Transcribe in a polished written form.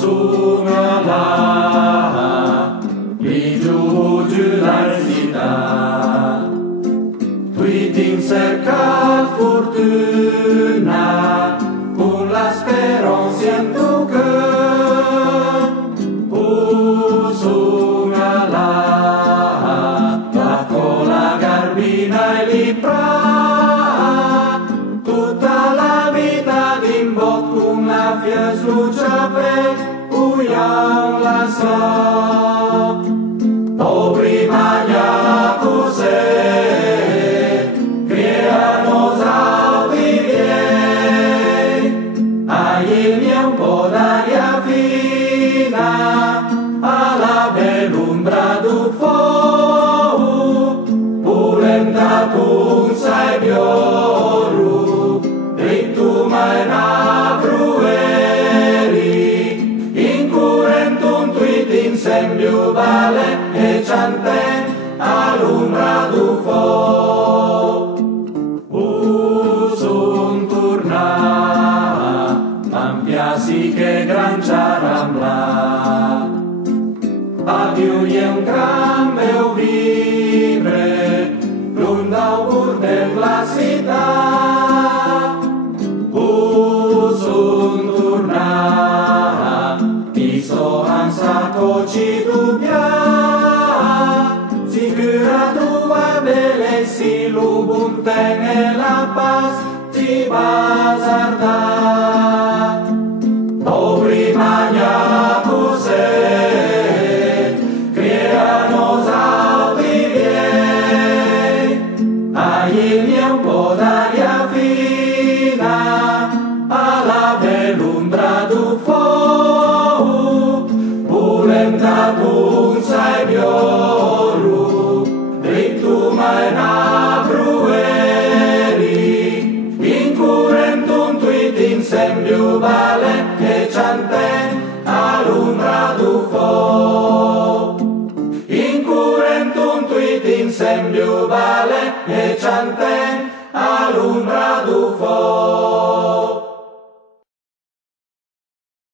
sungala ligiugiularsita Tweeting cercat furtuna con la speranza en tu cœur sungala bajo la garbina e l'ipra tutta la vita d'imbot con la fies lucia pe uyang la sa o prima ya cose creanos audivie ahí un po d'aria fina alla bell'umbra du fou pulenta pun sai bioru drittu mai na brueri incurentun tweeting sembiu vale e chanten all'umbra du fou sun turna am piasi che gran charambla Aviu e un gran meu vivre l'un d'augur de la ciutat sun turna i so ansa coci dubia sicura tua belle si l'ubunten e la paz si bazarda o prima ya cose creanos audivie ahí un po d'aria fina alla bell'umbra du fou pulenta punza e bioru drittu mai na brueri incurentun tweeting sembiu vale e chanten all'umbra du fou incurentun tweeting sembiu vale e chanten all'umbra du fou